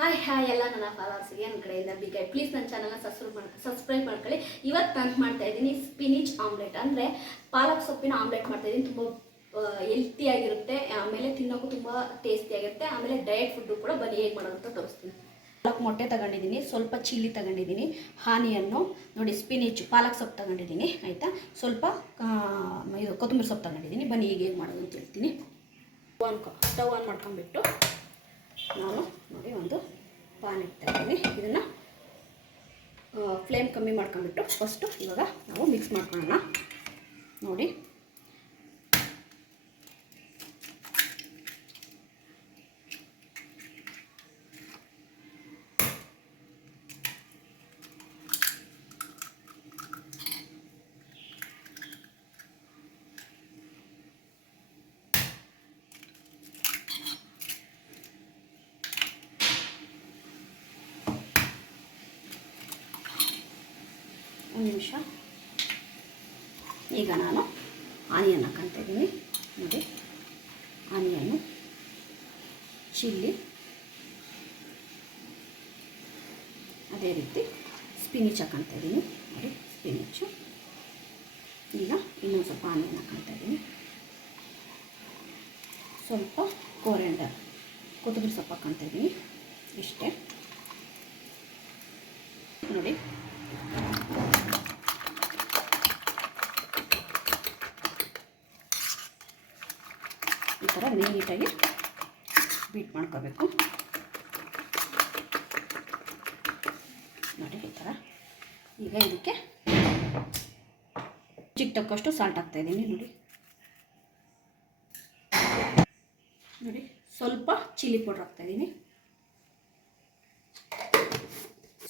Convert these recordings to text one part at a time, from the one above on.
Hi ಎಲ್ಲ ನನ್ನ ಫಾಲೋವರ್ಸ್ಗೆ ನನ್ನ ಕಡೆಯಿಂದ ಬಿಗ್ ಐ ಪ್ಲೀಸ್ ನನ್ನ ಚಾನಲ್ನ ಸಬ್ಸ್ಕ್ರೈಬ್ ಮಾಡ್ಕೊಳ್ಳಿ. ಇವತ್ತು ನಾನು ಮಾಡ್ತಾ ಇದ್ದೀನಿ ಸ್ಪಿನಿಚ್ ಆಮ್ಲೆಟ್, ಅಂದರೆ ಪಾಲಕ್ ಸೊಪ್ಪಿನ ಆಮ್ಲೆಟ್ ಮಾಡ್ತಾ ಇದ್ದೀನಿ. ತುಂಬ ಹೆಲ್ತಿಯಾಗಿರುತ್ತೆ, ಆಮೇಲೆ ತಿನ್ನೋಕ್ಕೂ ತುಂಬ ಟೇಸ್ಟಿಯಾಗಿರುತ್ತೆ, ಆಮೇಲೆ ಡಯಟ್ ಫುಡ್ಡು ಕೂಡ ಬನ್ನಿ ಹೇಗೆ ಮಾಡೋದು ಅಂತ ತೋರಿಸ್ತೀನಿ. ಪಾಲಕ್ ಮೊಟ್ಟೆ ತಗೊಂಡಿದ್ದೀನಿ, ಸ್ವಲ್ಪ ಚಿಲ್ಲಿ ತಗೊಂಡಿದ್ದೀನಿ, ಆನಿಯನ್ನು ನೋಡಿ, ಸ್ಪಿನಿಚ್ ಪಾಲಕ್ ಸೊಪ್ಪು ತಗೊಂಡಿದ್ದೀನಿ, ಆಯಿತಾ, ಸ್ವಲ್ಪ ಇದು ಕೊತ್ತಂಬರಿ ಸೊಪ್ಪು ತಗೊಂಡಿದ್ದೀನಿ. ಬನ್ನಿ ಹೇಗೆ ಮಾಡೋದು ಅಂತ ಹೇಳ್ತೀನಿ. ಸ್ಟವ್ ಆನ್ ಮಾಡ್ಕೊಂಡ್ಬಿಟ್ಟು ನಾನು ನೋಡಿ ಒಂದು ಪಾನ್ ಇಡ್ತಾ ಇದ್ದೀನಿ. ಇದನ್ನು ಫ್ಲೇಮ್ ಕಮ್ಮಿ ಮಾಡ್ಕೊಂಡ್ಬಿಟ್ಟು ಫಸ್ಟು ಇವಾಗ ನಾವು ಮಿಕ್ಸ್ ಮಾಡ್ಕೊಳ್ಳೋಣ. ನೋಡಿ ಒಂದು ನಿಮಿಷ. ಈಗ ನಾನು ಆನಿಯನ್ ಹಾಕ್ಕೊಳ್ತಾ ಇದ್ದೀನಿ. ನೋಡಿ, ಆನಿಯನ್ನು, ಚಿಲ್ಲಿ, ಅದೇ ರೀತಿ ಸ್ಪಿನಿಚ್ ಹಾಕ್ಕೊಳ್ತಾ ಇದ್ದೀನಿ. ನೋಡಿ, ಸ್ಪಿನಿಚ್ಚು. ಈಗ ಇನ್ನೊಂದು ಸ್ವಲ್ಪ ಆನಿಯನ್ ಹಾಕ್ಕೊಳ್ತಾ ಇದ್ದೀನಿ. ಸ್ವಲ್ಪ ಕೊರಿಯಾಂಡರ್, ಕೊತ್ತಂಬರಿ ಸೊಪ್ಪು ಹಾಕ್ಕೊಳ್ತಾ ಇದ್ದೀನಿ. ಇಷ್ಟೇ. ನೋಡಿ, ಈ ಥರ ನೀಟಾಗಿ ಬೀಟ್ ಮಾಡ್ಕೋಬೇಕು. ನೋಡಿ, ಈ ಥರ. ಈಗ ಇದಕ್ಕೆ ರುಚಿಗೆ ತಕ್ಕಷ್ಟು ಸಾಲ್ಟ್ ಹಾಕ್ತಾಯಿದ್ದೀನಿ. ನೋಡಿ, ಸ್ವಲ್ಪ ಚಿಲ್ಲಿ ಪೌಡ್ರ್ ಹಾಕ್ತಾಯಿದ್ದೀನಿ,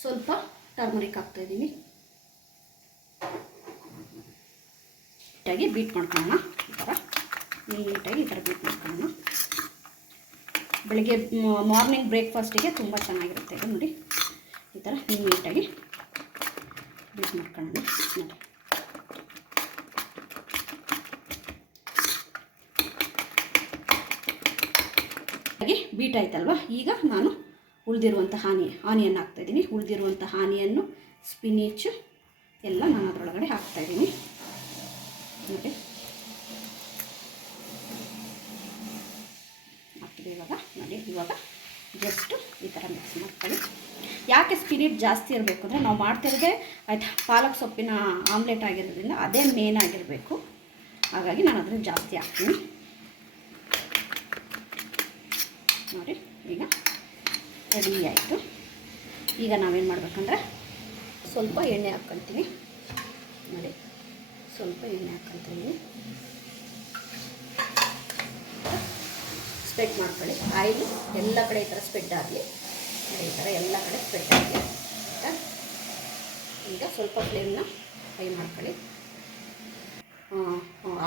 ಸ್ವಲ್ಪ ಟರ್ಮರಿಕ್ ಹಾಕ್ತಾಯಿದ್ದೀನಿ. ನೀಟಾಗಿ ಬೀಟ್ ಮಾಡ್ಕೊಳ್ಳೋಣ. ಈ ಥರ ನೀಟಾಗಿ ಈ ಥರ ಬೀಟ್ ಮಾಡ್ಕೊಳ್ಳೋಣ. ಬೆಳಗ್ಗೆ ಮಾರ್ನಿಂಗ್ ಬ್ರೇಕ್ಫಾಸ್ಟಿಗೆ ತುಂಬ ಚೆನ್ನಾಗಿರುತ್ತೆ ಇದು. ನೋಡಿ, ಈ ಥರ ನೀಟಾಗಿ ಬೀಟ್ ಮಾಡ್ಕೊಳ್ಳೋಣ. ನೋಡಿ, ಬೀಟ್ ಆಯ್ತಲ್ವ. ಈಗ ನಾನು ಉಳಿದಿರುವಂಥ ಆನಿಯನ್ ಹಾಕ್ತಾಯಿದ್ದೀನಿ. ಉಳಿದಿರುವಂಥ ಆನಿಯನ್ನು, ಸ್ಪಿನಿಚು ಎಲ್ಲ ನಾನು ಅದರೊಳಗಡೆ ಹಾಕ್ತಾಯಿದ್ದೀನಿ. ನೋಡಿ, ಇವಾಗ ನೋಡಿ, ಇವಾಗ ಜಸ್ಟ್ ಈ ಥರ ಮಿಕ್ಸ್ ಮಾಡ್ಕೊಳ್ಳಿ. ಯಾಕೆ ಸ್ಪಿನಿಚ್ ಜಾಸ್ತಿ ಇರಬೇಕು ಅಂದರೆ, ನಾವು ಮಾಡ್ತಿರೋದೇ ಆಯ್ತು ಪಾಲಕ್ ಸೊಪ್ಪಿನ ಆಮ್ಲೆಟ್ ಆಗಿರೋದ್ರಿಂದ ಅದೇ ಮೇನ್ ಆಗಿರಬೇಕು. ಹಾಗಾಗಿ ನಾನು ಅದನ್ನು ಜಾಸ್ತಿ ಹಾಕ್ತೀನಿ. ನೋಡಿ, ಈಗ ರೆಡಿ ಆಯಿತು. ಈಗ ನಾವೇನು ಮಾಡಬೇಕಂದ್ರೆ ಸ್ವಲ್ಪ ಎಣ್ಣೆ ಹಾಕ್ಕೊಳ್ತೀನಿ. ನೋಡಿ, ಸ್ವಲ್ಪ ಎಣ್ಣೆ ಹಾಕ್ಕೊಳ್ತೀನಿ. ಸ್ಪ್ರೆಡ್ ಮಾಡ್ಕೊಳ್ಳಿ. ಆಯಿಲ್ ಎಲ್ಲ ಕಡೆ ಈ ಥರ ಸ್ಪ್ರೆಡ್ ಆಗಲಿ. ಈ ಥರ ಎಲ್ಲ ಕಡೆ ಸ್ಪ್ರೆಡ್ ಆಗಲಿ. ಆಯಿತಾ. ಈಗ ಸ್ವಲ್ಪ ಫ್ಲೇಮ್ನ ಫ್ರೈ ಮಾಡ್ಕೊಳ್ಳಿ.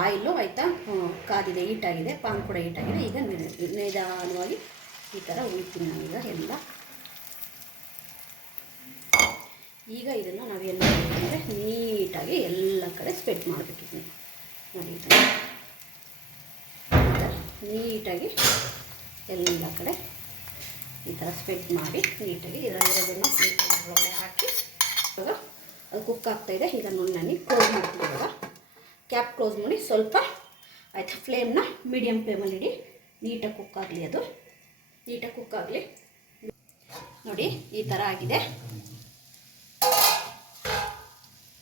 ಆಯಿಲು ಆಯಿತಾ ಕಾದಿದೆ, ಹೀಟಾಗಿದೆ, ಪಾನ್ ಕೂಡ ಹೀಟಾಗಿದೆ. ಈಗ ನಿಧಾನವಾಗಿ ಈ ಥರ ಉಳಿತೀನಿ ನಾನೀಗ ಎಲ್ಲ. ಈಗ ಇದನ್ನು ನಾವೇನು ಮಾಡಬೇಕಂದ್ರೆ ನೀಟಾಗಿ ಎಲ್ಲ ಕಡೆ ಸ್ಪ್ರೆಡ್ ಮಾಡಬೇಕಿದ್ದೀನಿ. ನೋಡಿ, ಈ ಥರ ನೀಟಾಗಿ ಎಲ್ಲ ಕಡೆ ಈ ಥರ ಸ್ಪ್ರೆಡ್ ಮಾಡಿ ನೀಟಾಗಿ ಇದರಲ್ಲಿರೋದನ್ನು ಒಳಗಡೆ ಹಾಕಿ ಇವಾಗ ಅದು ಕುಕ್ ಆಗ್ತಾಯಿದೆ. ಈಗ ನಾನು ಕ್ಲೋಸ್ ಮಾಡ್ತೀನಿ. ಇವಾಗ ಕ್ಯಾಪ್ ಕ್ಲೋಸ್ ಮಾಡಿ ಸ್ವಲ್ಪ ಆಯಿತು ಫ್ಲೇಮ್ನ ಮೀಡಿಯಮ್ ಫ್ಲೇಮಲ್ಲಿ ಇಡಿ. ನೀಟಾಗಿ ಕುಕ್ ಆಗಲಿ, ಅದು ನೀಟಾಗಿ ಕುಕ್ ಆಗಲಿ. ನೋಡಿ, ಈ ಥರ ಆಗಿದೆ.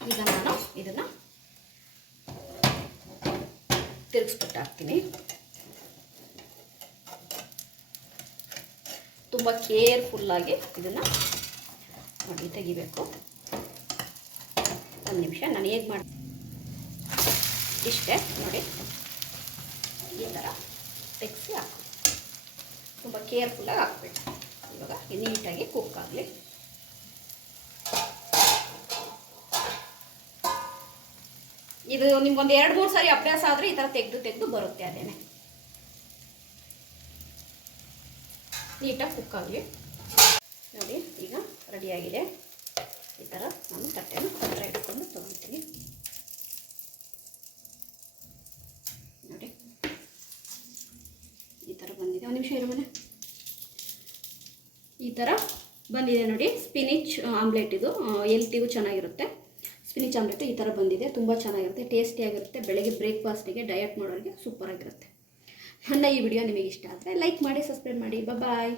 ಈಗ ನಾನು ಇದನ್ನು ತಿರುಗಿಸ್ಬಿಟ್ಟು ಹಾಕ್ತೀನಿ. ತುಂಬ ಕೇರ್ಫುಲ್ಲಾಗಿ ಇದನ್ನು ನೋಡಿ ತೆಗಿಬೇಕು. ಒಂದು ನಿಮಿಷ, ನಾನು ಹೇಗೆ ಮಾಡಿ ಇಷ್ಟೇ. ನೋಡಿ, ಈ ಥರ ತೆಗೆಸಿ ಹಾಕು. ತುಂಬ ಕೇರ್ಫುಲ್ಲಾಗಿ ಹಾಕಬೇಕು. ಇವಾಗ ನೀಟಾಗಿ ಕುಕ್ ಆಗಲಿ. ಇದು ನಿಮ್ಗೊಂದು 2-3 ಸಾರಿ ಅಭ್ಯಾಸ ಆದರೆ ಈ ಥರ ತೆಗೆದು ಬರುತ್ತೆ. ಅದೇನೆ ನೀಟಾಗಿ ಕುಕ್ ಆಗಲಿ. ನೋಡಿ, ಈಗ ರೆಡಿಯಾಗಿದೆ. ಈ ಥರ ನಾನು ತಟ್ಟೆನ ಹತ್ತಿರ ಇಟ್ಕೊಂಡು ತೊಗೊಳ್ತೀನಿ. ನೋಡಿ, ಈ ಥರ ಬಂದಿದೆ. ಒಂದು ನಿಮಿಷ ಇರು ಮನೆ. ಈ ಥರ ಬಂದಿದೆ ನೋಡಿ. ಸ್ಪಿನಿಚ್ ಆಮ್ಲೆಟ್ ಇದು ಹೆಲ್ತಿಗೂ ಚೆನ್ನಾಗಿರುತ್ತೆ. ಸ್ಪಿನಿಚ್ ಆಮ್ಲೆಟ್ ಈ ಥರ ಬಂದಿದೆ, ತುಂಬ ಚೆನ್ನಾಗಿರುತ್ತೆ, ಟೇಸ್ಟಿಯಾಗಿರುತ್ತೆ. ಬೆಳಗ್ಗೆ ಬ್ರೇಕ್ಫಾಸ್ಟಿಗೆ ಡಯಟ್ ಮಾಡೋರಿಗೆ ಸೂಪರಾಗಿರುತ್ತೆ. ನನ್ನ ಈ ವಿಡಿಯೋ ನಿಮಗೆ ಇಷ್ಟ ಆದರೆ ಲೈಕ್ ಮಾಡಿ, ಸಬ್ಸ್ಕ್ರೈಬ್ ಮಾಡಿ. ಬಾಯ್.